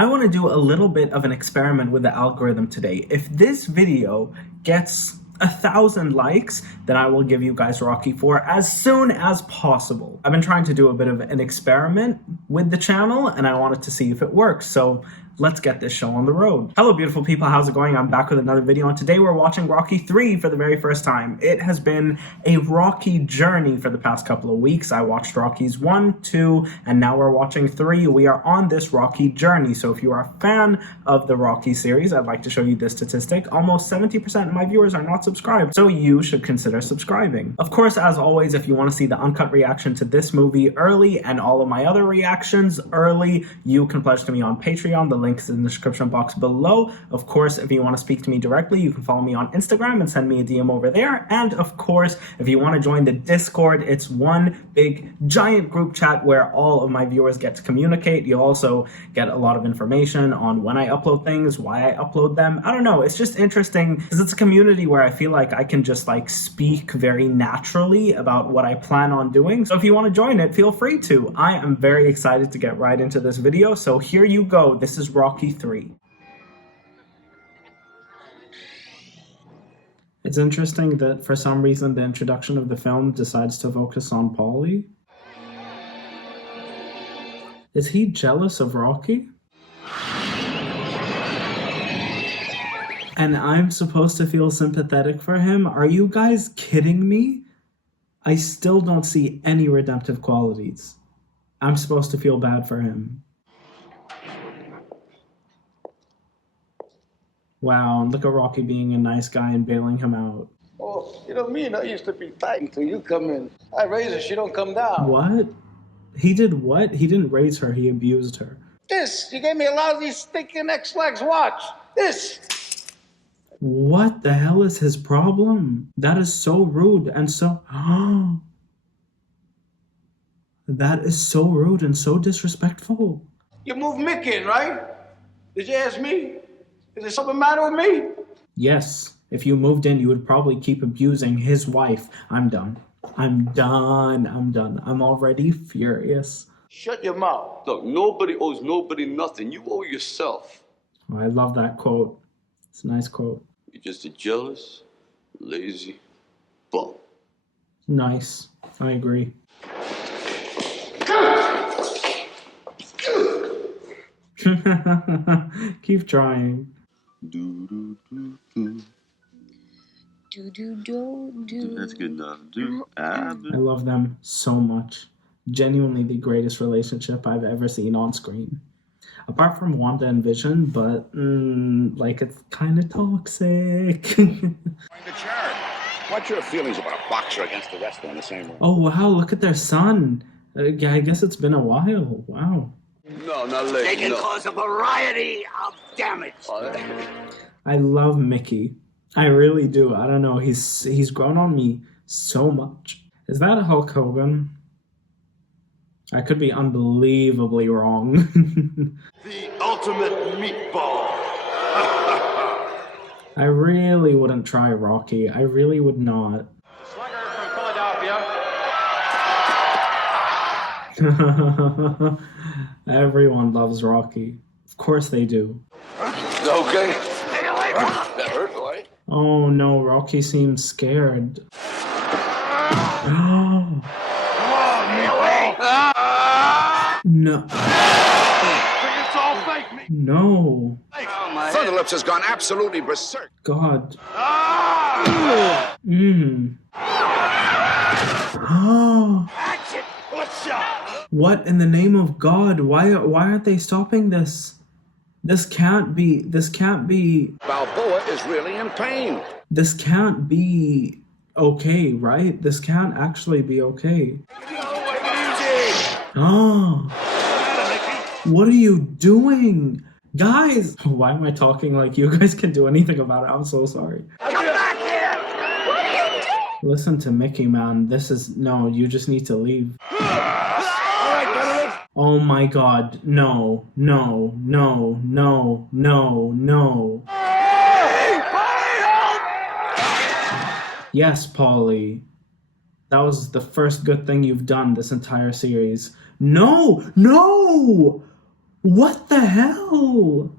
I want to do a little bit of an experiment with the algorithm today. If this video gets 1,000 likes, then I will give you guys Rocky 4 as soon as possible. I've been trying to do a bit of an experiment with the channel and I wanted to see if it works. So let's get this show on the road. Hello beautiful people, how's it going? I'm back with another video and today we're watching Rocky 3 for the very first time. It has been a Rocky journey for the past couple of weeks. I watched Rockies 1, 2, and now we're watching 3. We are on this Rocky journey. So if you are a fan of the Rocky series, I'd like to show you this statistic. Almost 70% of my viewers are not subscribed, so you should consider subscribing. Of course, as always, if you want to see the uncut reaction to this movie early and all of my other reactions early, you can pledge to me on Patreon. The link is in the description box below. Of course, if you want to speak to me directly, you can follow me on Instagram and send me a DM over there. And of course, if you want to join the Discord, it's one big giant group chat where all of my viewers get to communicate. You'll also get a lot of information on when I upload things, why I upload them. I don't know, it's just interesting because it's a community where I feel like I can just speak very naturally about what I plan on doing. So if you want to join it, feel free to. I am very excited to get right into this video. So here you go. This is Rocky 3. It's interesting that for some reason the introduction of the film decides to focus on Paulie. Is he jealous of Rocky? And I'm supposed to feel sympathetic for him? Are you guys kidding me? I still don't see any redemptive qualities. I'm supposed to feel bad for him. Wow, look at Rocky being a nice guy and bailing him out. Oh, you know me and I used to be tight until you come in. I raise her, she don't come down. What? He did what? He didn't raise her, he abused her. This, you gave me a lousy stinking X-Lax watch. This. What the hell is his problem? That is so rude and so... That is so rude and so disrespectful. You moved Mick in, right? Did you ask me? Is there something matter with me? Yes. If you moved in, you would probably keep abusing his wife. I'm done. I'm done. I'm done. I'm already furious. Shut your mouth. Look, nobody owes nobody nothing. You owe yourself. Oh, I love that quote. It's a nice quote. You're just a jealous, lazy bum. Nice. I agree. Keep trying. Do, do, do, do. Do, do, do, do. That's good enough. Do. I love them so much. Genuinely the greatest relationship I've ever seen on screen. Apart from Wanda and Vision, but it's kind of toxic. What's your feelings about a boxer against a wrestler in the same ring? Oh wow, look at their son. Yeah, I guess it's been a while. Wow. No, not late. They can cause a variety of damage. I love Mickey. I really do. I don't know. He's grown on me so much. Is that a Hulk Hogan? I could be unbelievably wrong. The ultimate meatball. I really wouldn't try Rocky. I really would not. Slugger from Philadelphia. Everyone loves Rocky. Of course they do. Okay. That hurt, right? Oh no, Rocky seems scared. No. It's all fake. No. Thunderlips has gone absolutely berserk. God. What in the name of God? Why aren't they stopping this? This can't be. Balboa is really in pain. This can't be okay, right? This can't actually be okay. Oh. What are you doing? Guys! Why am I talking like you guys can do anything about it? I'm so sorry. Come back here! What are you doing? Listen to Mickey, man. This is... No, you just need to leave. Oh my God. No. No. No. No. No. No. Yes, Paulie. That was the first good thing you've done this entire series. No! No! What the hell?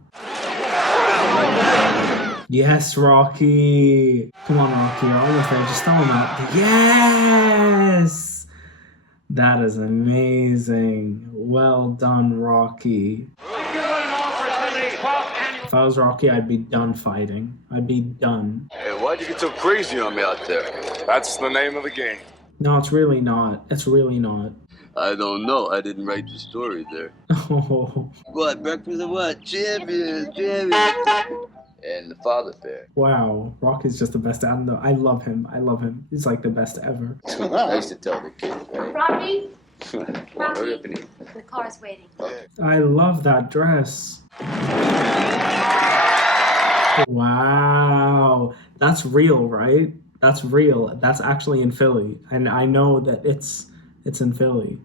Yes, Rocky. Come on, Rocky. You're almost there. Just throw him out. Yes! That is amazing. Well done, Rocky. If I was Rocky, I'd be done fighting. I'd be done. Hey, why'd you get so crazy on me out there? That's the name of the game. No, it's really not. It's really not. I don't know. I didn't write the story there. Oh, What, breakfast and what? Champions. And the father bear. wow. Rocky's just the best. I love him. I love him. He's like the best ever. I used to tell the kids, right? Rocky? Hurry up and eat. The car's waiting. I love that dress. Wow. That's real, right? That's real. That's actually in Philly. And I know that it's in Philly.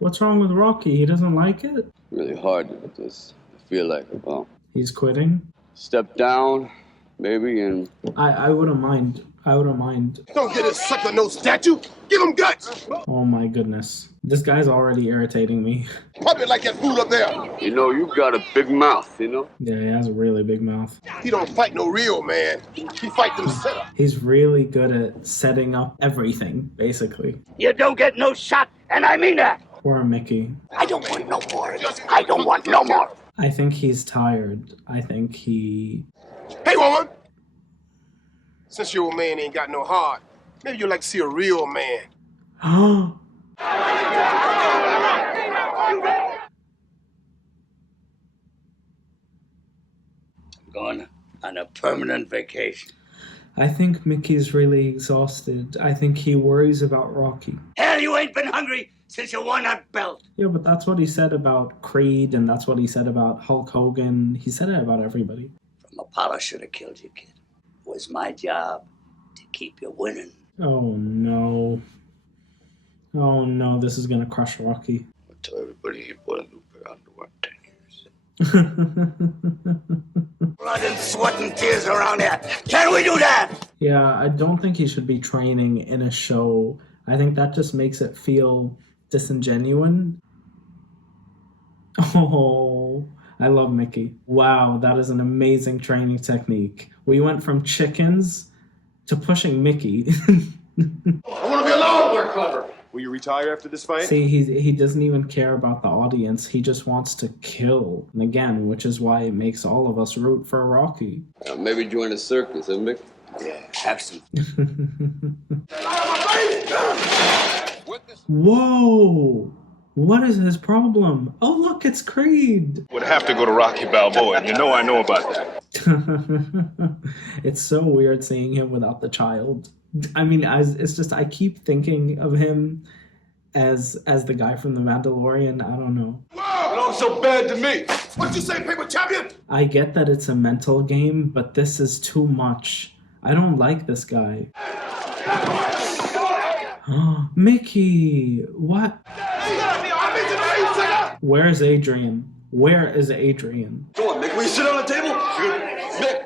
What's wrong with Rocky? He doesn't like it? Really hard with this. I feel like, well, He's quitting? step down, maybe, and I wouldn't mind. I wouldn't mind. Don't get this sucker no statue. Give him guts. Oh my goodness. This guy's already irritating me. Pop it like that fool up there. you know, you've got a big mouth, you know? Yeah, he has a really big mouth. He don't fight no real man. He fight them setup. He's really good at setting up everything, basically. You don't get no shot, and I mean that. Poor Mickey. I don't want no more of this. I don't want no more. I think he's tired. I think he... Hey, woman. Since your old man ain't got no heart, maybe you'd like to see a real man. Oh, Going on a permanent vacation. I think Mickey's really exhausted. I think he worries about Rocky. Hell, you ain't been hungry since you won that belt. Yeah, but that's what he said about Creed, and that's what he said about Hulk Hogan. He said it about everybody. From Apollo should have killed you, kid. It was my job to keep you winning. Oh no. Oh no, this is gonna crush Rocky. I tell everybody he bought a new pair of underwear in 10 years. Blood and sweat and tears around here. Can we do that? Yeah, I don't think he should be training in a show. I think that just makes it feel disingenuous. Oh, I love Mickey. Wow, that is an amazing training technique. We went from chickens to pushing Mickey. I want to be alone. We're clever. Will you retire after this fight? See, he doesn't even care about the audience. He just wants to kill. And again, which is why it makes all of us root for Rocky. Maybe join a circus, huh, Mick? Yeah, have some. Whoa! What is his problem? Oh, look, it's Creed. Would have to go to Rocky Balboa, and you know I know about that. It's so weird seeing him without the child. I mean, it's just I keep thinking of him as the guy from The Mandalorian. I don't know. Wow, so bad to me. What you say, paper champion? I get that it's a mental game, but this is too much. I don't like this guy. Mickey, what? Where's Adrian? Where is Adrian? Go on, Mick. Will you sit on the table? Mick.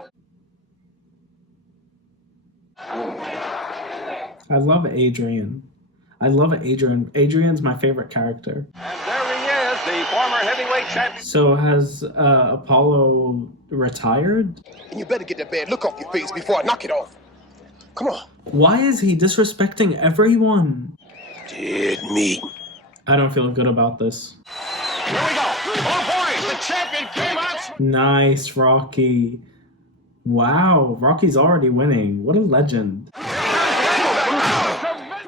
I love Adrian. I love Adrian. Adrian's my favorite character. And there he is, the former heavyweight champion. So has Apollo retired? You better get that bad look off your face before I knock it off. Come on. Why is he disrespecting everyone? Dead meat. I don't feel good about this. Here we go. Oh boy, the champion came out. Nice, Rocky. Wow, Rocky's already winning. What a legend.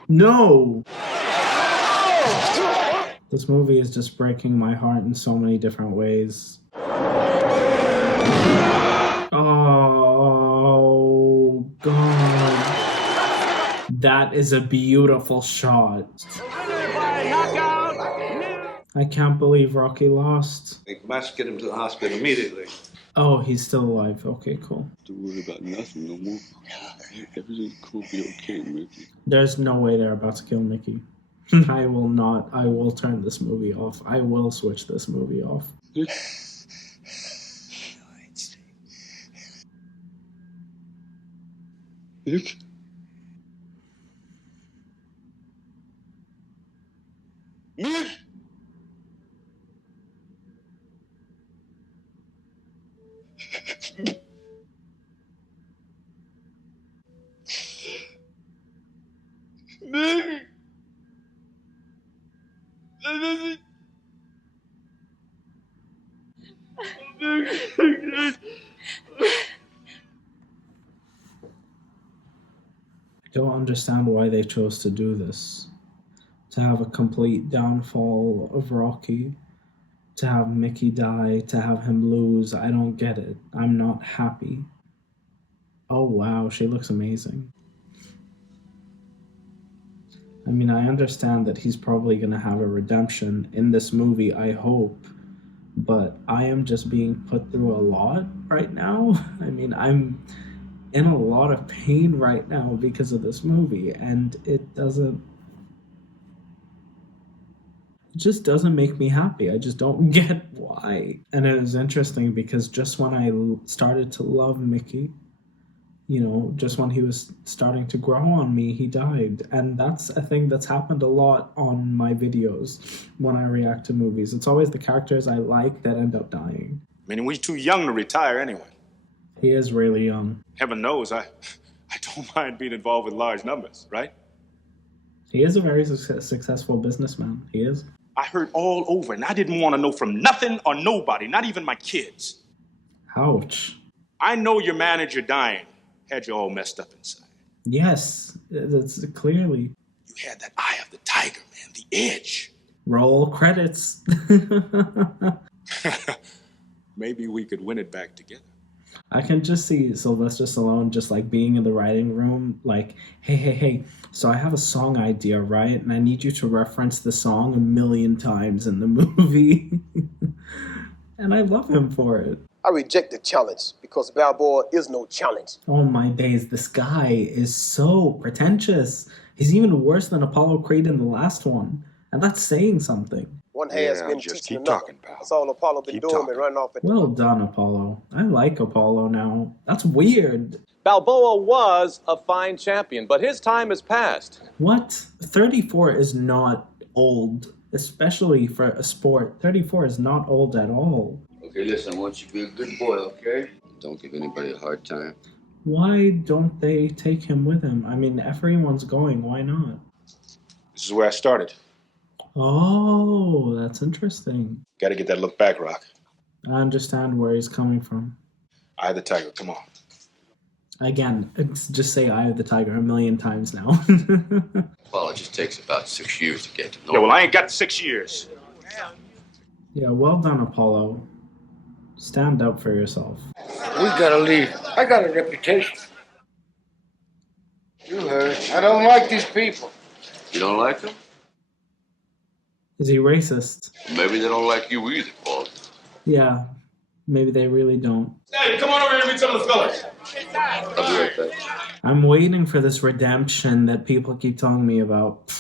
No! This movie is just breaking my heart in so many different ways. Oh, God. That is a beautiful shot. I can't believe Rocky lost. We must get him to the hospital immediately. Oh, he's still alive. Okay, cool. Don't worry about nothing no more. Everything will be okay, Mickey. There's no way they're about to kill Mickey. I will not. I will turn this movie off. I will switch this movie off. Mick? Mick? I don't understand why they chose to do this. To have a complete downfall of Rocky, to have Mickey die, to have him lose. I don't get it. I'm not happy. Oh wow, she looks amazing. I mean, I understand that he's probably going to have a redemption in this movie, I hope. But I am just being put through a lot right now. I mean, I'm in a lot of pain right now because of this movie, and it just doesn't make me happy. I just don't get why. And it was interesting because just when I started to love Mickey, you know, just when he was starting to grow on me, he died. And that's a thing that's happened a lot on my videos when I react to movies. It's always the characters I like that end up dying. I mean, we're too young to retire anyway. He is really young. Heaven knows I don't mind being involved with large numbers, right? He is a very successful businessman. He is. I heard all over, and I didn't want to know from nothing or nobody, not even my kids. Ouch. I know your manager dying had you all messed up inside. Yes, that's clearly. You had that eye of the tiger, man, the edge. Roll credits. Maybe we could win it back together. I can just see Sylvester Stallone just like being in the writing room, like, hey, so I have a song idea, right? And I need you to reference the song 1,000,000 times in the movie. And I love him for it. I reject the challenge because Balboa is no challenge. Oh my days, this guy is so pretentious. He's even worse than Apollo Creed in the last one. And that's saying something. One has been just teaching keep another. talking, pal. That's all Apollo been Keep doing, talking. been running off at Well done, Apollo. I like Apollo now. That's weird. Balboa was a fine champion, but his time has passed. What? 34 is not old, especially for a sport. 34 is not old at all. Okay, listen, I want you to be a good boy, okay? Don't give anybody a hard time. Why don't they take him with him? I mean, everyone's going. Why not? This is where I started. Oh, that's interesting. Got to get that look back, Rock. I understand where he's coming from. Eye of the tiger, come on. Again, just say Eye of the Tiger 1,000,000 times now. Well, it just takes about 6 years to get to know. Yeah, well, I ain't got 6 years. Yeah, well done, Apollo. Stand up for yourself. We gotta leave. I got a reputation. You heard. I don't like these people. You don't like them? Is he racist? Maybe they don't like you either, Paul. Yeah, maybe they really don't. Hey, come on over here and meet some of the fellas. I'll be right back. I'm waiting for this redemption that people keep telling me about.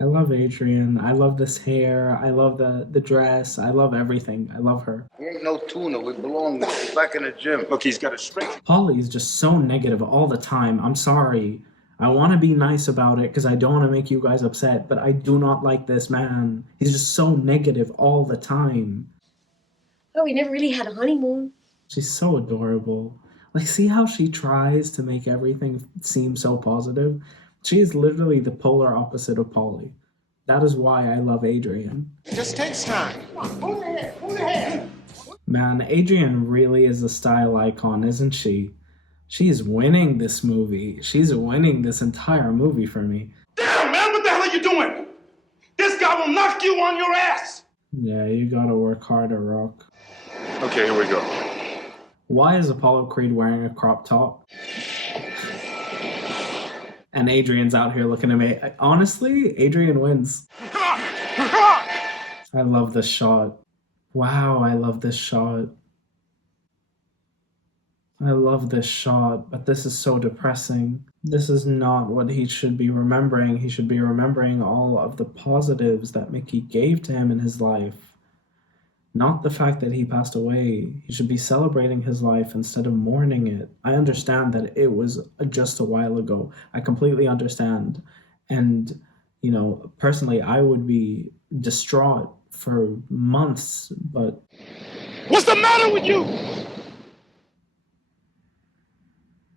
I love Adrian. I love this hair. I love the dress. I love everything. I love her. We ain't no tuna. We belong back in the gym. Look, he's got a strength. Paulie is just so negative all the time. I'm sorry. I want to be nice about it because I don't want to make you guys upset, but I do not like this man. He's just so negative all the time. Oh, we never really had a honeymoon. She's so adorable. Like, see how she tries to make everything seem so positive? She is literally the polar opposite of Paulie. That is why I love Adrian. It just takes time. Move ahead. Man, Adrian really is a style icon, isn't she? She's winning this movie. She's winning this entire movie for me. Damn, man, what the hell are you doing? This guy will knock you on your ass. Yeah, you gotta work harder, Rock. Okay, here we go. Why is Apollo Creed wearing a crop top? And Adrian's out here looking at me. Honestly, Adrian wins. I love this shot. Wow, I love this shot. I love this shot, but this is so depressing. This is not what he should be remembering. He should be remembering all of the positives that Mickey gave to him in his life. Not the fact that he passed away. He should be celebrating his life instead of mourning it. I understand that it was just a while ago. I completely understand. And, you know, personally, I would be distraught for months, but... What's the matter with you?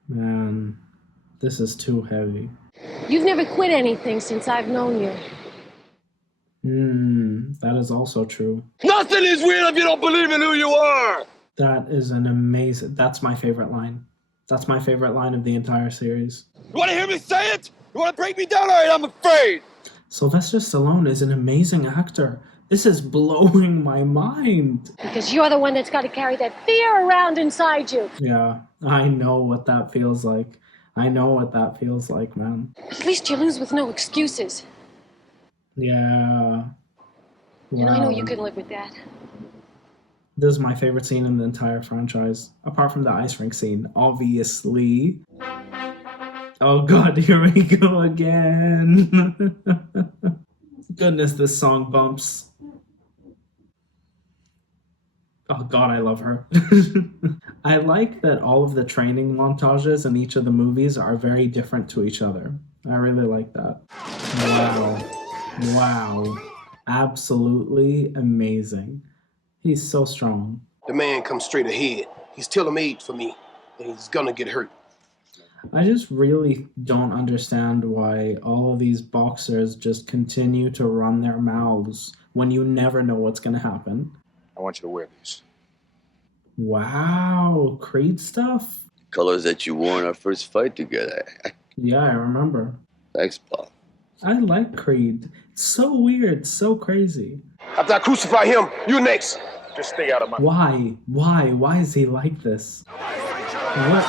Man, this is too heavy. You've never quit anything since I've known you. That is also true. Nothing is real if you don't believe in who you are. That is an amazing... That's my favorite line. That's my favorite line of the entire series. You want to hear me say it? You want to break me down? All right, I'm afraid. Sylvester Stallone is an amazing actor. This is blowing my mind. Because you're the one that's got to carry that fear around inside you. Yeah, I know what that feels like. I know what that feels like, man. At least you lose with no excuses. Yeah. And I know Wow. you can live with that. This is my favorite scene in the entire franchise, apart from the ice rink scene, obviously. Oh god, here we go again. Goodness, this song bumps. Oh god, I love her. I like that all of the training montages in each of the movies are very different to each other. I really like that. Wow. Wow. Absolutely amazing. He's so strong. The man comes straight ahead. He's tailor-made for me, and he's gonna get hurt. I just really don't understand why all of these boxers just continue to run their mouths when you never know what's going to happen. I want you to wear these. Wow, Creed stuff? Colors that you wore in our first fight together. Yeah, I remember. Thanks, Paul. I like Creed. It's so weird, so crazy. After I crucify him, you next. Just stay out of my... Why? Why is he like this? What?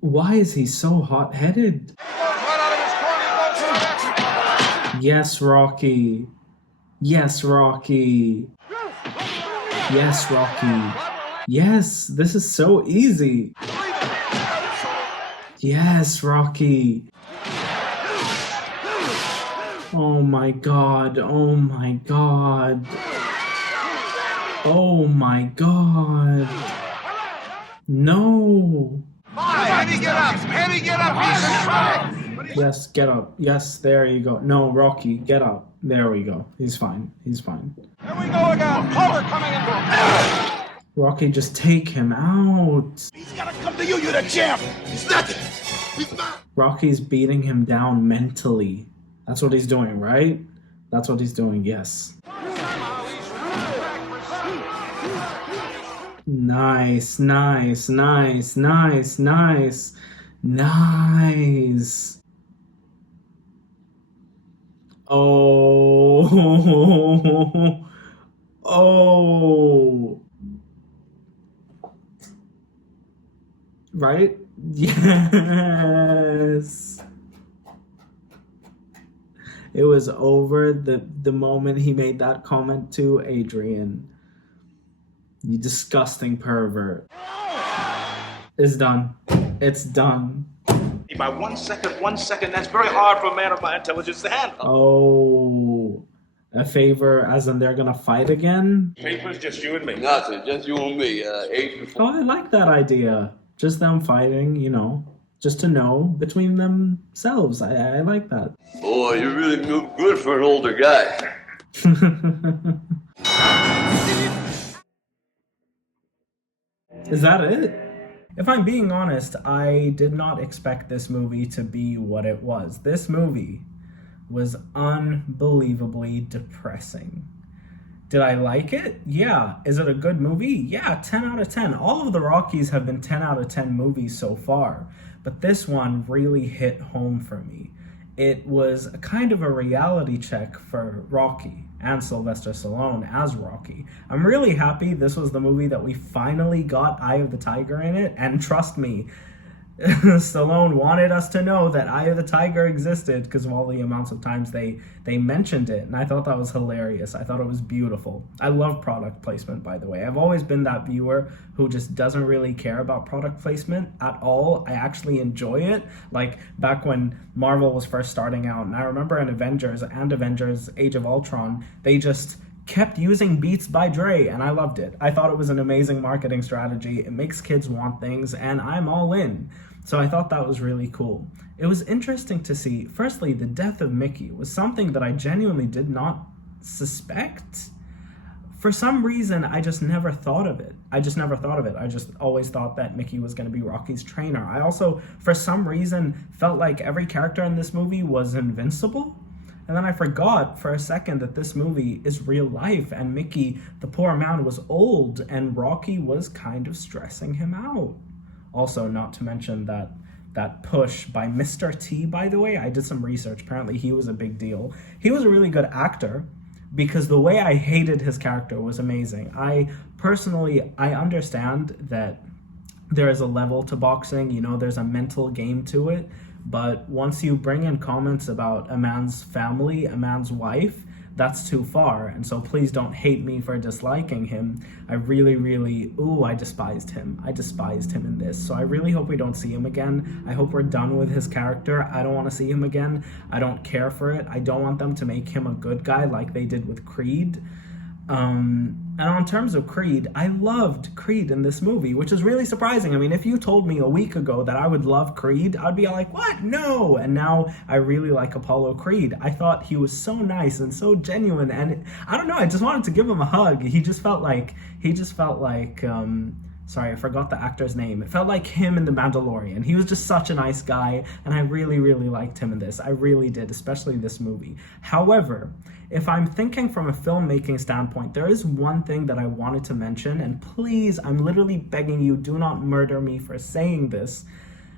Why is he so hot-headed? Yes, Rocky. Yes, Rocky. Yes, Rocky. Yes, this is so easy. Yes, Rocky. Oh my god. Oh my god. Oh my god. No. Heavy, get up! Heavy, get up! Yes, get up. Yes, there you go. No, Rocky, get up. There we go. He's fine. He's fine. Here we go again. Cover coming in. Rocky, just take him out. He's gotta come to you. You're the champ. He's nothing. He's not. Rocky's beating him down mentally. That's what he's doing, right? That's what he's doing, yes. Nice, nice, nice, nice, nice, nice. Oh, oh. Right? Yes. It was over the moment he made that comment to Adrian. You disgusting pervert. It's done. It's done. By 1 second, that's very hard for a man of my intelligence to handle. Oh, a favor as in they're gonna fight again? Papers, just you and me. Nasser, just you and me. Adrian. Oh, I like that idea. Just them fighting, you know, just to know between themselves. I like that. Boy, you really move good for an older guy. Is that it? If I'm being honest, I did not expect this movie to be what it was. This movie was unbelievably depressing. Did I like it? Yeah. Is it a good movie? Yeah, 10 out of 10. All of the Rockies have been 10 out of 10 movies so far, but this one really hit home for me. It was a kind of a reality check for Rocky and Sylvester Stallone as Rocky. I'm really happy this was the movie that we finally got Eye of the Tiger in it, and trust me, Stallone wanted us to know that Eye of the Tiger existed because of all the amounts of times they mentioned it, and I thought that was hilarious. I thought it was beautiful. I love product placement, by the way. I've always been that viewer who just doesn't really care about product placement at all. I actually enjoy it. Like back when Marvel was first starting out, and I remember in Avengers and Avengers Age of Ultron, they just kept using Beats by Dre, and I loved it. I thought it was an amazing marketing strategy. It makes kids want things, and I'm all in. So I thought that was really cool. It was interesting to see, firstly, the death of Mickey was something that I genuinely did not suspect. For some reason, I just never thought of it. I just always thought that Mickey was going to be Rocky's trainer. I also, for some reason, felt like every character in this movie was invincible. And then I forgot for a second that this movie is real life, and Mickey, the poor man, was old, and Rocky was kind of stressing him out. Also, not to mention that push by Mr. T, by the way, I did some research. Apparently he was a big deal. He was a really good actor, because the way I hated his character was amazing. I understand that there is a level to boxing, you know, there's a mental game to it, but once you bring in comments about a man's family, a man's wife, that's too far. And so please don't hate me for disliking him. I I despised him. I despised him in this. So I really hope we don't see him again. I hope we're done with his character. I don't want to see him again. I don't care for it. I don't want them to make him a good guy like they did with Creed. And on terms of Creed, I loved Creed in this movie, which is really surprising. I mean, if you told me a week ago that I would love Creed, I'd be like, what? No. And now I really like Apollo Creed. I thought he was so nice and so genuine. And I don't know, I just wanted to give him a hug. He just felt like, sorry, I forgot the actor's name. It felt like him in The Mandalorian. He was just such a nice guy, and I really, really liked him in this. I really did, especially this movie. However, if I'm thinking from a filmmaking standpoint, there is one thing that I wanted to mention, and please, I'm literally begging you, do not murder me for saying this.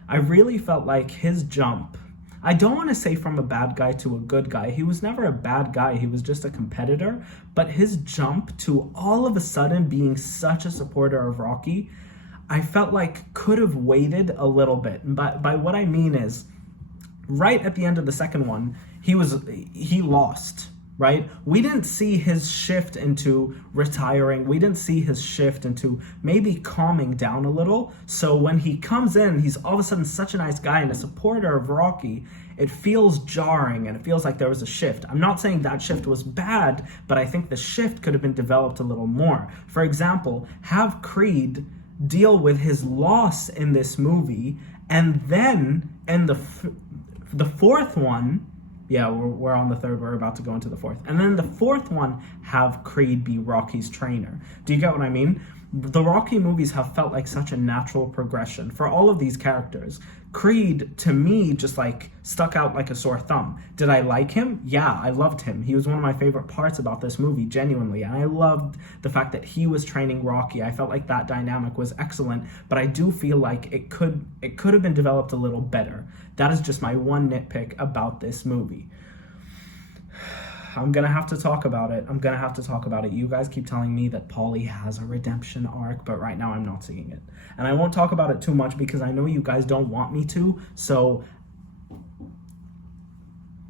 I really felt like his jump, I don't want to say from a bad guy to a good guy. He was never a bad guy. He was just a competitor. But his jump to all of a sudden being such a supporter of Rocky, I felt like could have waited a little bit. But by what I mean is, right at the end of the second one, he lost. Right? We didn't see his shift into retiring. We didn't see his shift into maybe calming down a little. So when he comes in, he's all of a sudden such a nice guy and a supporter of Rocky. It feels jarring and it feels like there was a shift. I'm not saying that shift was bad, but I think the shift could have been developed a little more. For example, have Creed deal with his loss in this movie, and then in the fourth one, yeah, we're on the third. We're about to go into the fourth. And then the fourth one, have Creed be Rocky's trainer. Do you get what I mean? The Rocky movies have felt like such a natural progression for all of these characters. Creed, to me, just like stuck out like a sore thumb. Did I like him? Yeah, I loved him. He was one of my favorite parts about this movie, genuinely. And I loved the fact that he was training Rocky. I felt like that dynamic was excellent, but I do feel like it could have been developed a little better. That is just my one nitpick about this movie. I'm going to have to talk about it. You guys keep telling me that Paulie has a redemption arc, but right now I'm not seeing it. And I won't talk about it too much because I know you guys don't want me to, so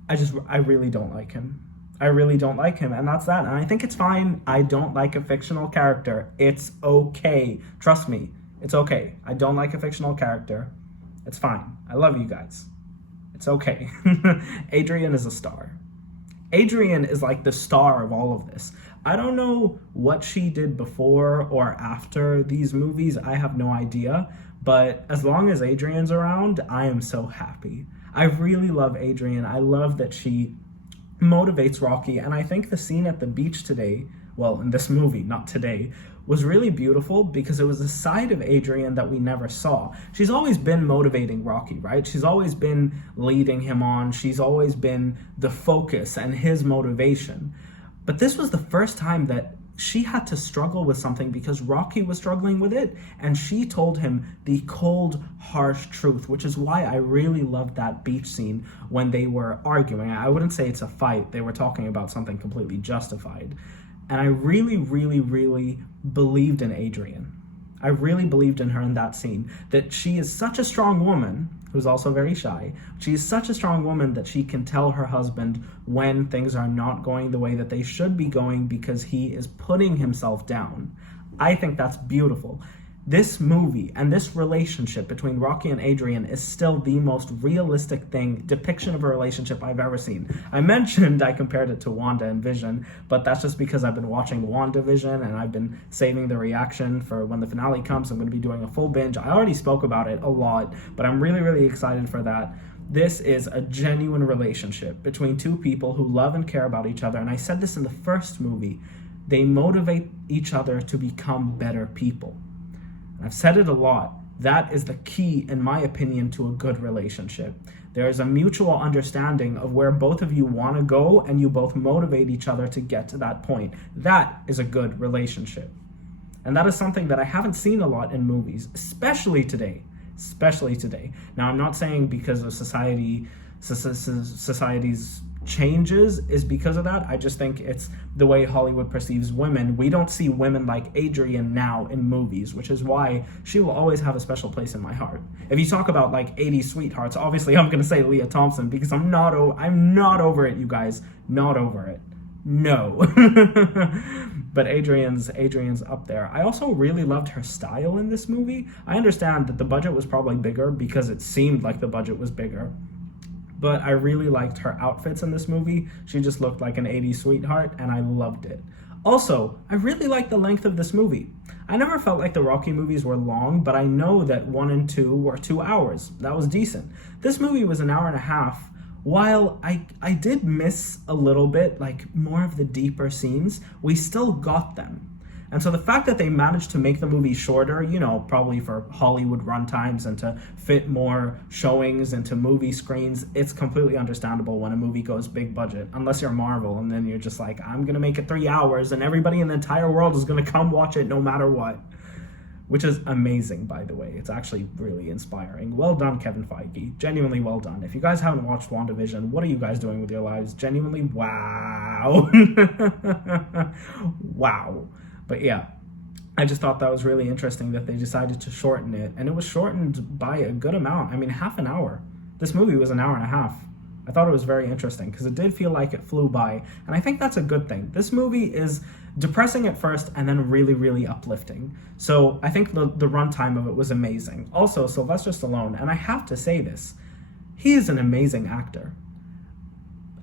I really don't like him. And that's that. And I think it's fine. I don't like a fictional character. It's okay. Trust me, it's okay. I don't like a fictional character. It's fine. I love you guys. It's okay. Adrian is a star. Adrian is like the star of all of this. I don't know what she did before or after these movies. I have no idea. But as long as Adrian's around, I am so happy. I really love Adrian. I love that she motivates Rocky. And I think the scene at the beach today, well, in this movie, not today, was really beautiful because it was a side of Adrian that we never saw. She's always been motivating Rocky, right? She's always been leading him on. She's always been the focus and his motivation. But this was the first time that she had to struggle with something because Rocky was struggling with it. And she told him the cold, harsh truth, which is why I really loved that beach scene when they were arguing. I wouldn't say it's a fight. They were talking about something completely justified. And I really, really, really believed in Adrian. I really believed in her in that scene, that she is such a strong woman, who's also very shy. She is such a strong woman that she can tell her husband when things are not going the way that they should be going because he is putting himself down. I think that's beautiful. This movie and this relationship between Rocky and Adrian is still the most realistic depiction of a relationship I've ever seen. I mentioned I compared it to Wanda and Vision, but that's just because I've been watching WandaVision and I've been saving the reaction for when the finale comes. I'm going to be doing a full binge. I already spoke about it a lot, but I'm really, really excited for that. This is a genuine relationship between two people who love and care about each other. And I said this in the first movie. They motivate each other to become better people. I've said it a lot. That is the key, in my opinion, to a good relationship. There is a mutual understanding of where both of you want to go, and you both motivate each other to get to that point. That is a good relationship. And that is something that I haven't seen a lot in movies, especially today. Now, I'm not saying because of society's changes is because of that. I just think it's the way Hollywood perceives women. We don't see women like Adrian now in movies, which is why she will always have a special place in my heart. If you talk about like 80s sweethearts, obviously I'm going to say Leah Thompson, because I'm not over it, you guys. Not over it. No. But Adrian's up there. I also really loved her style in this movie. I understand that the budget was probably bigger because it seemed like the budget was bigger. But I really liked her outfits in this movie. She just looked like an 80s sweetheart, and I loved it. Also, I really liked the length of this movie. I never felt like the Rocky movies were long, but I know that 1 and 2 were 2 hours. That was decent. This movie was an hour and a half. While I did miss a little bit, like more of the deeper scenes, we still got them. And so the fact that they managed to make the movie shorter, you know, probably for Hollywood runtimes and to fit more showings into movie screens, it's completely understandable when a movie goes big budget, unless you're Marvel, and then you're just like, I'm going to make it 3 hours and everybody in the entire world is going to come watch it no matter what. Which is amazing, by the way. It's actually really inspiring. Well done, Kevin Feige. Genuinely well done. If you guys haven't watched WandaVision, what are you guys doing with your lives? Genuinely, wow. Wow. But yeah, I just thought that was really interesting that they decided to shorten it. And it was shortened by a good amount. I mean, half an hour. This movie was an hour and a half. I thought it was very interesting because it did feel like it flew by. And I think that's a good thing. This movie is depressing at first and then really, really uplifting. So I think the runtime of it was amazing. Also, Sylvester Stallone, and I have to say this, he is an amazing actor.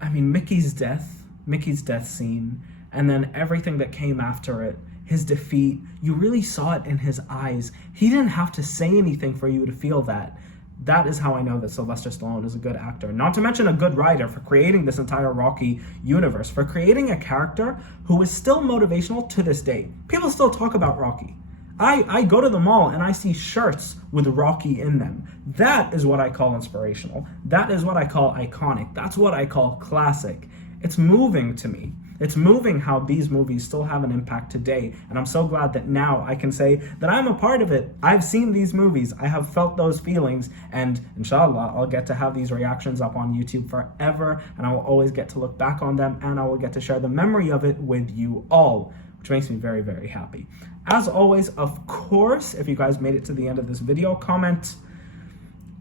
I mean, Mickey's death scene, and then everything that came after it, his defeat, you really saw it in his eyes. He didn't have to say anything for you to feel that. That is how I know that Sylvester Stallone is a good actor. Not to mention a good writer for creating this entire Rocky universe, for creating a character who is still motivational to this day. People still talk about Rocky. I go to the mall and I see shirts with Rocky in them. That is what I call inspirational. That is what I call iconic. That's what I call classic. It's moving to me. It's moving how these movies still have an impact today. And I'm so glad that now I can say that I'm a part of it. I've seen these movies. I have felt those feelings. And inshallah, I'll get to have these reactions up on YouTube forever. And I will always get to look back on them. And I will get to share the memory of it with you all, which makes me very, very happy. As always, of course, if you guys made it to the end of this video, comment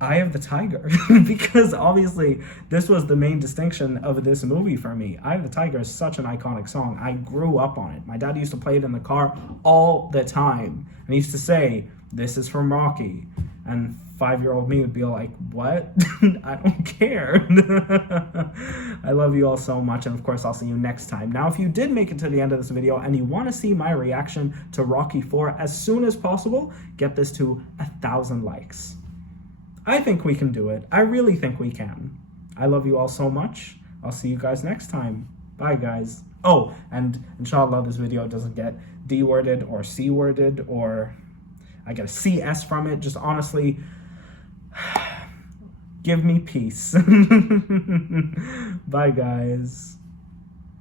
Eye of the Tiger, because obviously this was the main distinction of this movie for me. Eye of the Tiger is such an iconic song. I grew up on it. My dad used to play it in the car all the time, and he used to say, "This is from Rocky," and 5-year-old me would be like, what? I don't care. I love you all so much, and of course I'll see you next time. Now, if you did make it to the end of this video and you want to see my reaction to Rocky 4 as soon as possible, get this to 1,000 likes. I think we can do it. I really think we can. I love you all so much. I'll see you guys next time. Bye, guys. Oh, and inshallah this video doesn't get D-worded or C-worded or I get a CS from it. Just honestly, give me peace. Bye, guys.